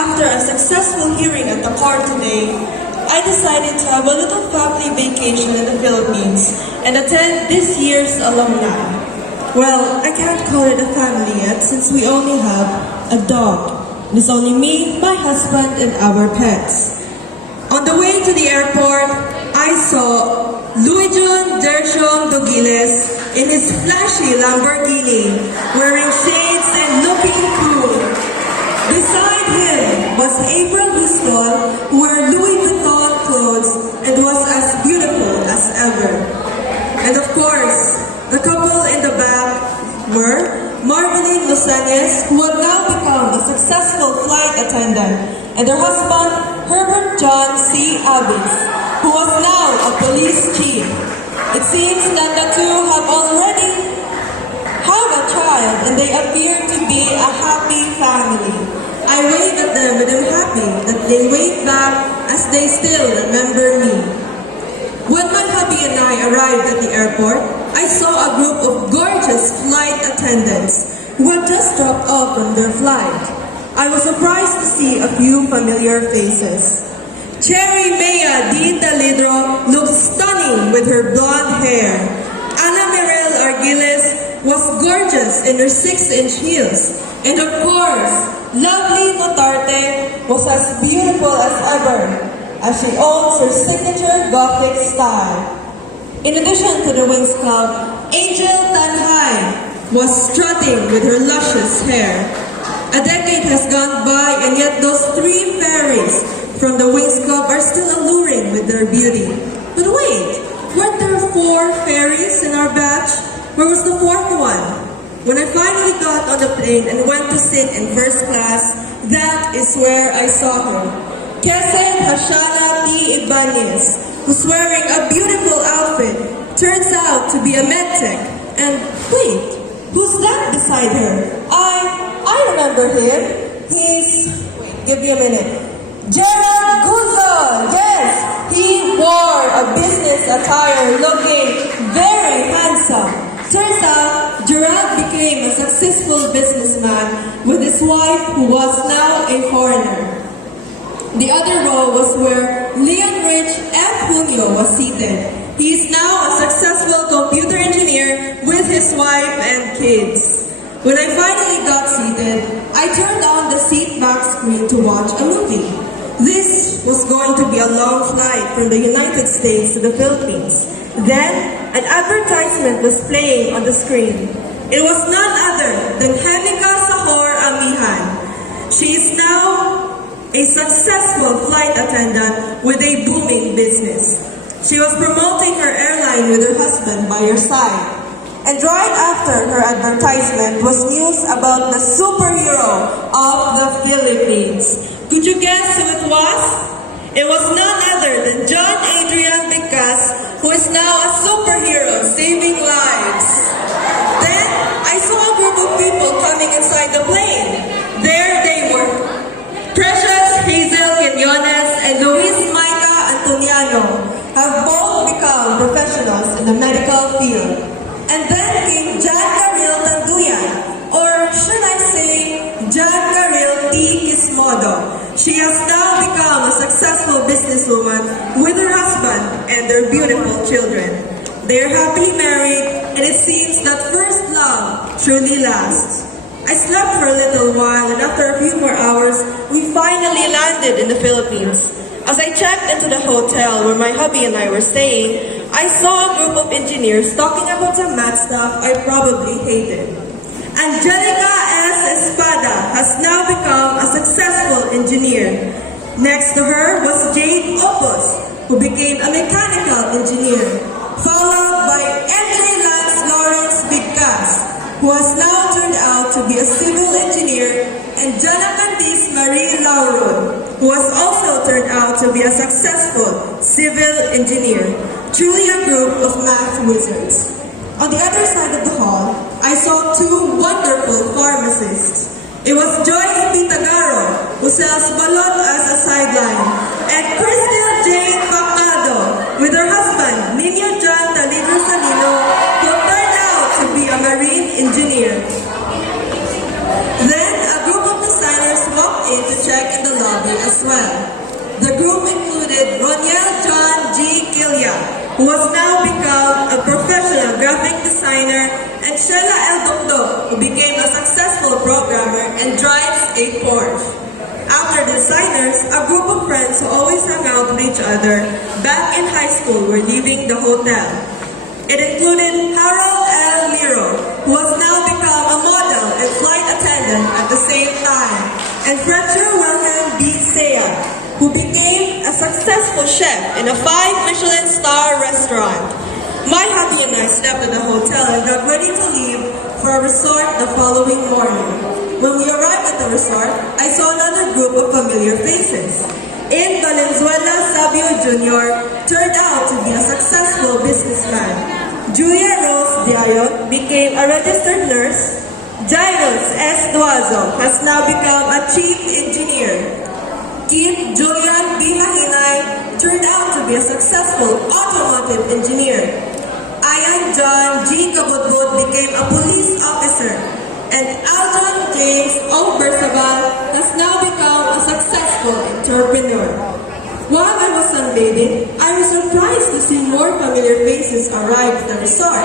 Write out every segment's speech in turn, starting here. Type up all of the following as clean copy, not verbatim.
after a successful hearing at the court today, I decided to have a little family vacation in the Philippines and attend this year's alumni. Well, I can't call it a family yet since we only have a dog. It's only me, my husband, and our pets. On the way to the airport, I saw Luijon Dershon Dogiles in his flashy Lamborghini, wearing shades and looking cool. Beside him was April Buscol, who wore Louis Vuitton clothes and was as beautiful as ever. And of course, the couple in the back were Marveline Lusanes, who had now become a successful flight attendant, and her husband, Herbert John C. Abbis, who was now a police chief. It seems that the two have already have a child, and they appear to be a happy family. I waved at them, and I'm happy that they waved back as they still remember me. When my hubby and I arrived at the airport, I saw a group of gorgeous flight attendants who had just dropped off from their flight. I was surprised to see a few familiar faces. Cherry Mea Dita Lidro looked stunning with her blonde hair. Ana Mirel Argiles was gorgeous in her 6-inch heels. And of course, lovely Notarte was as beautiful as ever, as she owns her signature Gothic style. In addition to the Wings Club, Angel Tanhai was strutting with her luscious hair. A decade has gone by, and yet those 3 fairies from the Wings Club are still alluring with their beauty. But wait, weren't there 4 fairies in our batch? Where was the 4th one? When I finally got on the plane and went to sit in first class, that is where I saw her. Kesen Hashana T. Ibanez, who's wearing a beautiful outfit, turns out to be a medtech. And wait, who's that beside her? I remember him. He's, give me a minute. Gerald Guzol! Yes! He wore a business attire looking very handsome. Turns out, Gerald became a successful businessman with his wife, who was now a foreigner. The other row was where Leon Rich F. Junio was seated. He is now a successful computer engineer with his wife and kids. When I finally got seated, I turned on the seat back screen to watch a movie. This was going to be a long flight from the United States to the Philippines. Then, an advertisement was playing on the screen. It was none other than Hemika Sahor Amihan. She is now a successful flight attendant with a booming business. She was promoting her airline with her husband by her side. And right after her advertisement was news about the superhero of the Philippines. Could you guess who it was? It was none other than John Adrian Vicas, who is now a superhero saving lives. Then, I saw a group of people coming inside the plane. There they were. Precious Hazel Quinones and Luis Maica Antoniano have both become professionals in the medical field. And then came Jan Garil Tanduyan, or should I say, Jan Garil T. Quismodo. She has now become a successful businesswoman with her husband and their beautiful children. They are happily married, and it seems that first love truly lasts. I slept for a little while, and after a few more hours, we finally landed in the Philippines. As I checked into the hotel where my hubby and I were staying, I saw a group of engineers talking about some math stuff I probably hated. Angelica S. Espada has now become a successful engineer. Next to her was Jade Opus, who became a mechanical engineer, followed by MJ Lance Lawrence Bigcas, who has now turned out to be a civil engineer, and Jana Candice Marie Lauro, who has also turned out to be a successful civil engineer. Truly a group of math wizards. On the other side of the hall, I saw 2 wonderful pharmacists. It was Joyce Pitagaro, who sells balot as a sideline, and Crystal Jane Pacado, with her husband, Nino John Talidro Salino, who turned out to be a marine engineer. Then, a group of designers walked in to check in the lobby as well. The group included Roniel John G. Kilya, who has now become a professional graphic designer, and Sheila L. Dukduk, who became a successful programmer and drives a Porsche. After the designers, a group of friends who always hung out with each other back in high school were leaving the hotel. It included Harold L. Miro, who has now become a model and flight attendant at the same time, and Fletcher Wilhelm B. Sea, who became a successful chef in a 5-Michelin star restaurant. My hubby and I slept at the hotel and got ready to leave for a resort the following morning. When we arrived at the resort, I saw another group of familiar faces. In Valenzuela Sabio Jr. turned out to be a successful businessman. Julia Rose Diayon became a registered nurse. Jairus S. Duazo has now become a chief engineer. Kim Julian B. Mahinay turned out to be a successful automotive engineer. Ayan John G. Cabadbaran became a police officer. And Alton James O. Bersabal has now become a successful entrepreneur. While I was sunbathing, I was surprised to see more familiar faces arrive at the resort.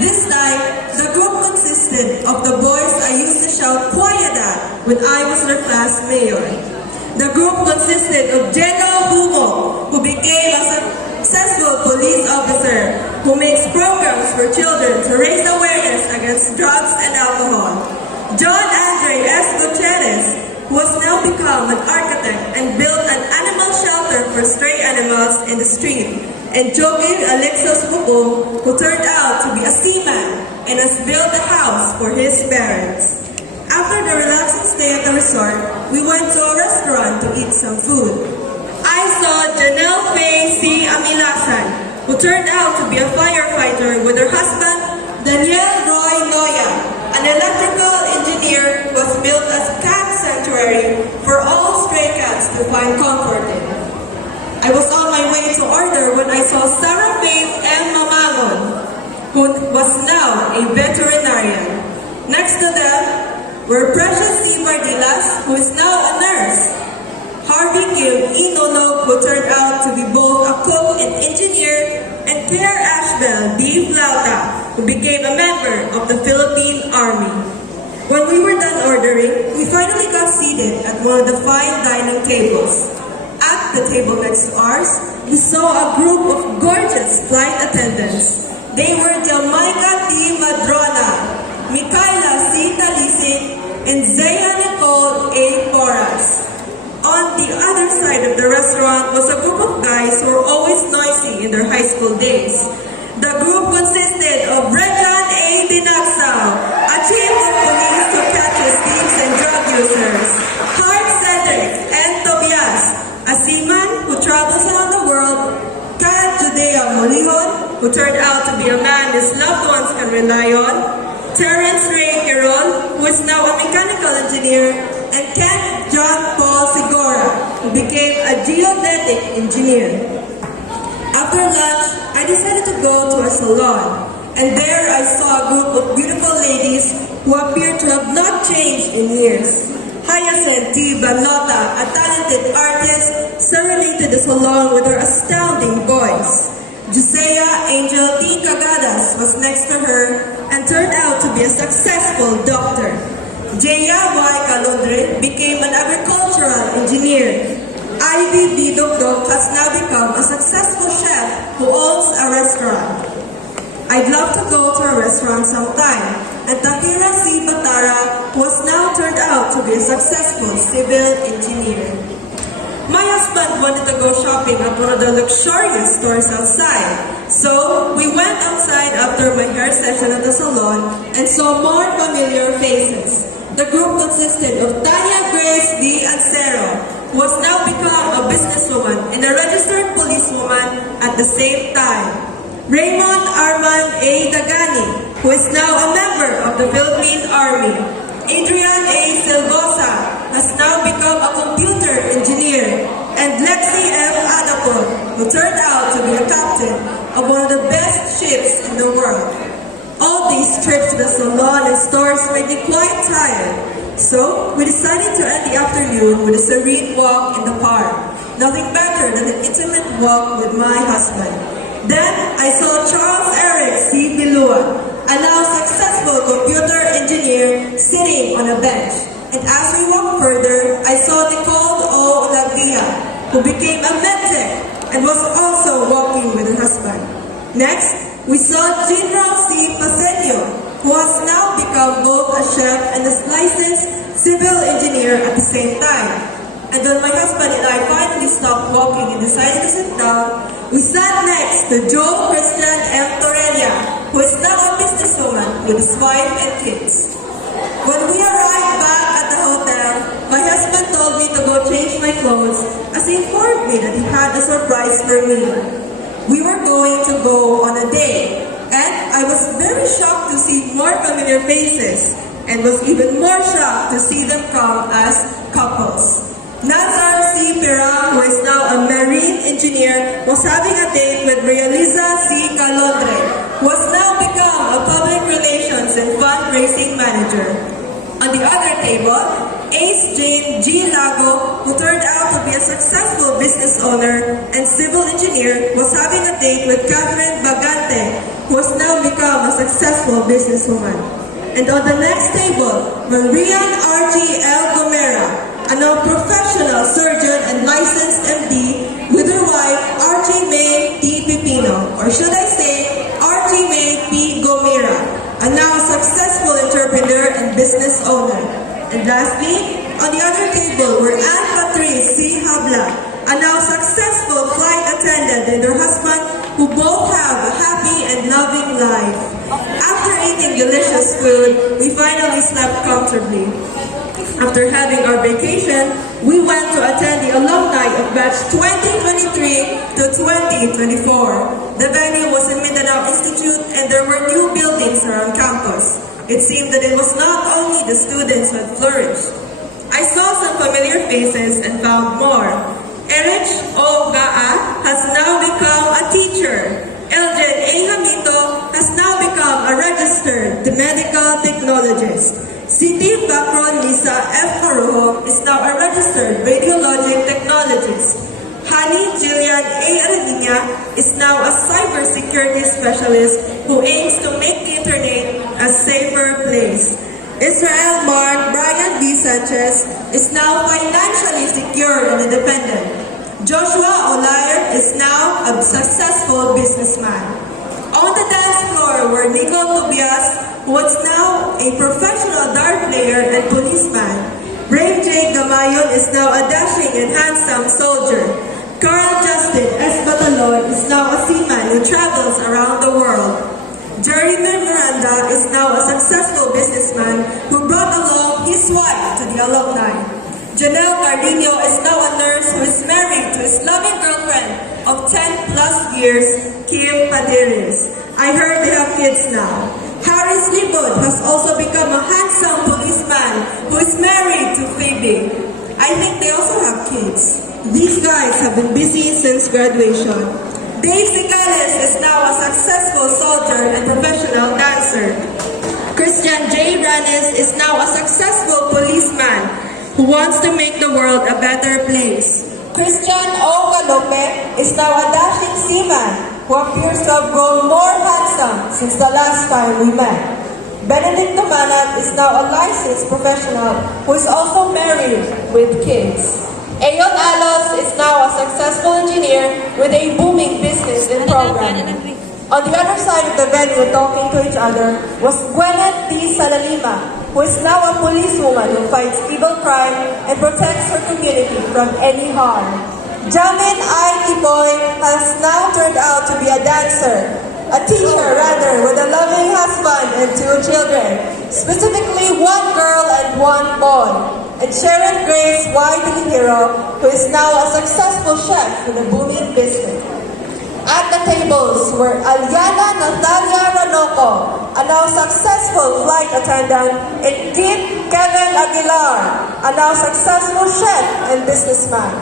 This time, the group consisted of the boys I used to shout "Quiet" at when I was their class mayor. The group consisted of Jeno Humo, who became a successful police officer who makes programs for children to raise awareness against drugs and alcohol. John Andre S. Gutierrez, who has now become an architect and built an animal shelter for stray animals in the street. And Joaquin Alexis Buko, who turned out to be a seaman and has built a house for his parents. After the relaxing stay at the resort, we went to a restaurant to eat some food. I saw Janelle Faye C. Amilasan, who turned out to be a firefighter with her husband, Daniel Roy Noya, an electrical engineer who has built a cat sanctuary for all stray cats to find comfort in. I was on my way to order when I saw Sarah Faith M. Mamangon, who was now a veterinarian. Next to them were Precious C. Bardilas, who is now a nurse. Harvey Kim Inolog, who turned out to be both a cook and engineer, and Claire Ashbel D. Flauta, who became a member of the Philippine Army. When we were done ordering, we finally got seated at one of the fine dining tables. At the table next to ours, we saw a group of gorgeous flight attendants. They were Jamaica D. Madrona, Mikaela C. Talisik, and Zaya Nicole A. Porras. On the other side of the restaurant was a group of guys who were always noisy in their high school days. The group consisted of Regan A. Dinagsao, a chief of police who catches thieves and drug users, Hart Cedric and Tobias, a seaman who travels around the world, Kat Judea Molihon, who turned out to be a man his loved ones can rely on, Terence Ray Quirol, who is now a mechanical engineer, and Ken John Paul Sigora, who became a geodetic engineer. After lunch, I decided to go to a salon, and there I saw a group of beautiful ladies who appear to have not changed in years. Hyacinth T. Banlota, a talented artist, serenaded the salon with her astounding voice. Jusea Angel T. Cagadas was next to her and turned out to be a successful doctor. Jaya Y. Calondre became an agricultural engineer. Ivy B. Dukduk has now become a successful chef who owns a restaurant. I'd love to go to a restaurant sometime, and Tahira C. Batara, who has now turned out to be a successful civil engineer. My husband wanted to go shopping at one of the luxurious stores outside. So, we went outside after my hair session at the salon and saw more familiar faces. The group consisted of Tanya Grace D. Ancero, who has now become a businesswoman and a registered policewoman at the same time. Raymond Armand A. Dagani, who is now a member of the Philippine Army. Adrian A. Silgosa has now become a computer engineer, and Lexi F. Adapon, who turned out to be a captain of one of the best ships in the world. All these trips to the salon and stores made me quite tired, So, we decided to end the afternoon with a serene walk in the park. Nothing better than an intimate walk with my husband. Then, I saw Charles Eric C. Bilua, a now successful computer engineer, sitting on a bench. And as we walked further, I saw Nicole O. Lavia, who became a medtech and was also walking with her husband. Next, we saw General C. Pasenio, who has now become both a chef and a licensed civil engineer at the same time. And when my husband and I finally stopped walking and decided to sit down, we sat next to Joe Christian M. Torrelia, who is now a businesswoman with his wife and kids. When we arrived back at the hotel, my husband told me to go change my clothes as he informed me that he had a surprise for me. We were going to go on a date, and I was very shocked to see more familiar faces, and was even more shocked to see them come as couples. Nazar C. Perang, who is now a marine engineer, was having a date with Realiza C. Calondre, who has now become a public relations and fundraising manager. On the other table, Ace Jane G. Lago, who turned out to be a successful business owner and civil engineer, was having a date with Catherine Bagante, who has now become a successful businesswoman. And on the next table were Rian R.G. L. Gomera, a now professional surgeon and licensed MD, with her wife R.G. May P. Pipino, or should I say R.G. May P. Gomera, a now successful entrepreneur and business owner. And lastly, on the other table were Anne Patrice C. Habla, a now successful flight attendant and her husband, who both have a happy and loving life. After eating delicious food, we finally slept comfortably. After having our vacation, we went to attend the alumni of batch 2023 to 2024. The venue was in Mindanao Institute and there were new buildings around campus. It seemed that it was not only the students who had flourished. I saw some familiar faces and found more. Erich O. Gaa has now become a teacher. Eljen A. Hamito has now become a registered medical technologist. Siti Bakron Lisa F. Carojo is now a registered radiologic technologist. Hani Jillian A. Aranina is now a cybersecurity specialist who aims to make the internet a safer place. Israel Mark Brian B. Sanchez is now financially secure and independent. Joshua Olayer is now a successful businessman. On the dance floor were Nico Tobias, who is now a professional dart player and policeman. Brave J. Gamayon is now a dashing and handsome soldier. Carl Justin S. Batalon is now a seaman who travels around the world. Jerry Miranda is now a successful businessman who brought along his wife to the alumni. Janelle Cardenio is now a nurse who is married to his loving girlfriend of 10 plus years, Kim Padiris. I heard they have kids now. Harris Libod has also become a handsome policeman who is married to Phoebe. I think they also have kids. These guys have been busy since graduation. Dave Zicales is now a successful soldier and professional dancer. Christian J. Ranes is now a successful policeman who wants to make the world a better place. Christian O. Galope is now a dashing seaman who appears to have grown more handsome since the last time we met. Benedict Manat is now a licensed professional who is also married with kids. Ayon Alos is now a successful engineer with a booming business in programming. On the other side of the venue talking to each other was Gwyneth T. Salalima, who is now a policewoman who fights evil crime and protects her community from any harm. Jamin I. Tiboy has now turned out to be a dancer, a teacher rather, with a loving husband and 2 children, specifically 1 girl and 1 boy. And Sharon Grace Y. Hero, who is now a successful chef with a booming business. At the tables were Aliana Natalia Ranoco, a now successful flight attendant, and Kit Kevin Aguilar, a now successful chef and businessman.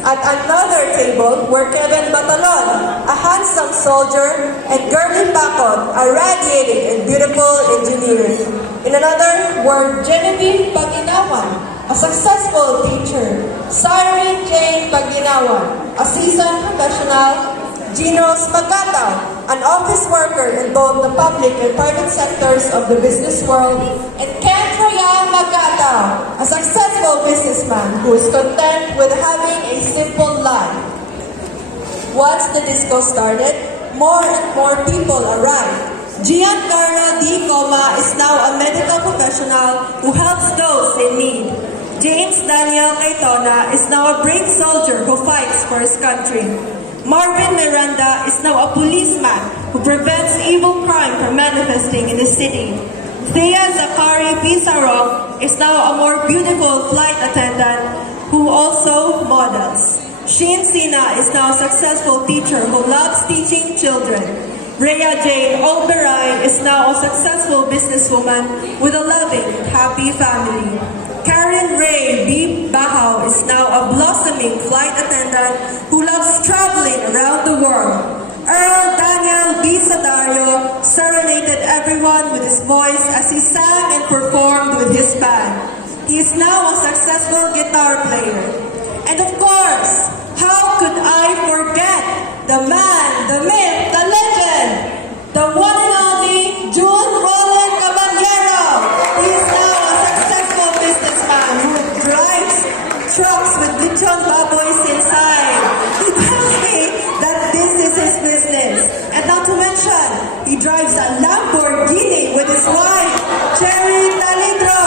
At another table were Kevin Batalon, a handsome soldier, and Girlie Bacot, a radiating and beautiful engineer. In another were Genevieve Paginawan, a successful teacher, Cyrene Jane Paginawan, a seasoned professional, Ginos Magataw, an office worker in both the public and private sectors of the business world, and Ken Troyan Magataw, a successful businessman who is content with having a simple life. Once the disco started, more and more people arrived. Giancarlo D. Coma is now a medical professional who helps those in need. James Daniel Caytona is now a brave soldier who fights for his country. Marvin Miranda is now a policeman who prevents evil crime from manifesting in the city. Thea Zachary Pizarro is now a more beautiful flight attendant who also models. Sheen Sina is now a successful teacher who loves teaching children. Rhea Jane Oberai is now a successful businesswoman with a loving and happy family. Karen Ray B. Bahaw is now a blossoming flight attendant who loves traveling around the world. Earl Daniel B. Sadario serenaded everyone with his voice as he sang and performed with his band. He is now a successful guitar player. And of course, how could I forget the man, the myth, the legend, the one and only June Roland Caballero. He is now a successful businessman who drives trucks with lechon baboys inside. He tells me that this is his business. And not to mention, he drives a Lamborghini with his wife, Cherry Talidro.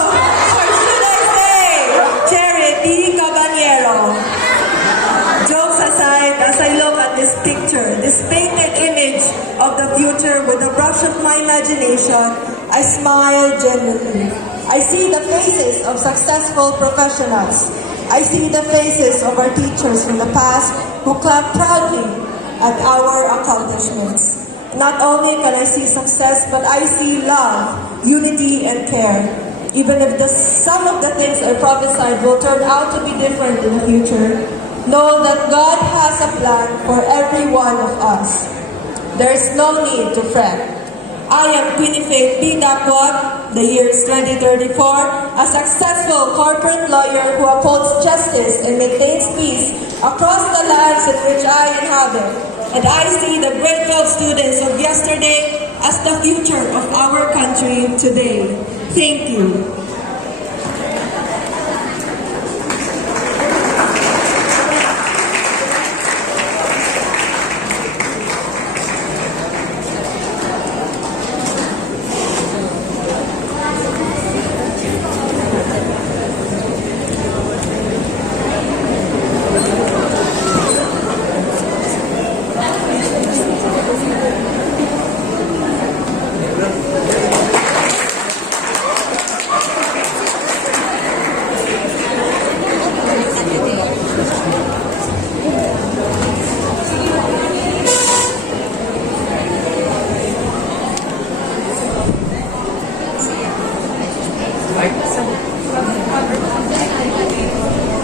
Or should I say, Cherry D. Caballero. Jokes aside, as I look at this picture, this painted image of the future with a brush of my imagination, I smile genuinely. I see the faces of successful professionals. I see the faces of our teachers from the past who clap proudly at our accomplishments. Not only can I see success, but I see love, unity, and care. Even if some of the things I prophesied will turn out to be different in the future, know that God has a plan for every one of us. There is no need to fret. I am Queenie Faith B. Dakwag, the year is 2034, a successful corporate lawyer who upholds justice and maintains peace across the lands in which I inhabit. And I see the grade 12 students of yesterday as the future of our country today. Thank you.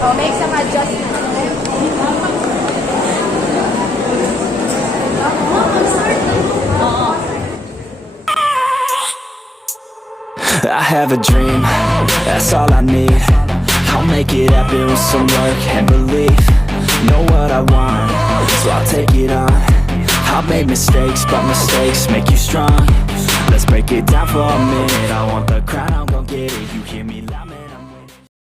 Oh, make some adjustments. I have a dream, that's all I need. I'll make it happen with some work and belief. Know what I want, so I'll take it on. I've made mistakes, but mistakes make you strong. Let's break it down for a minute. I want the crown, I'm gon' get it. You hear me?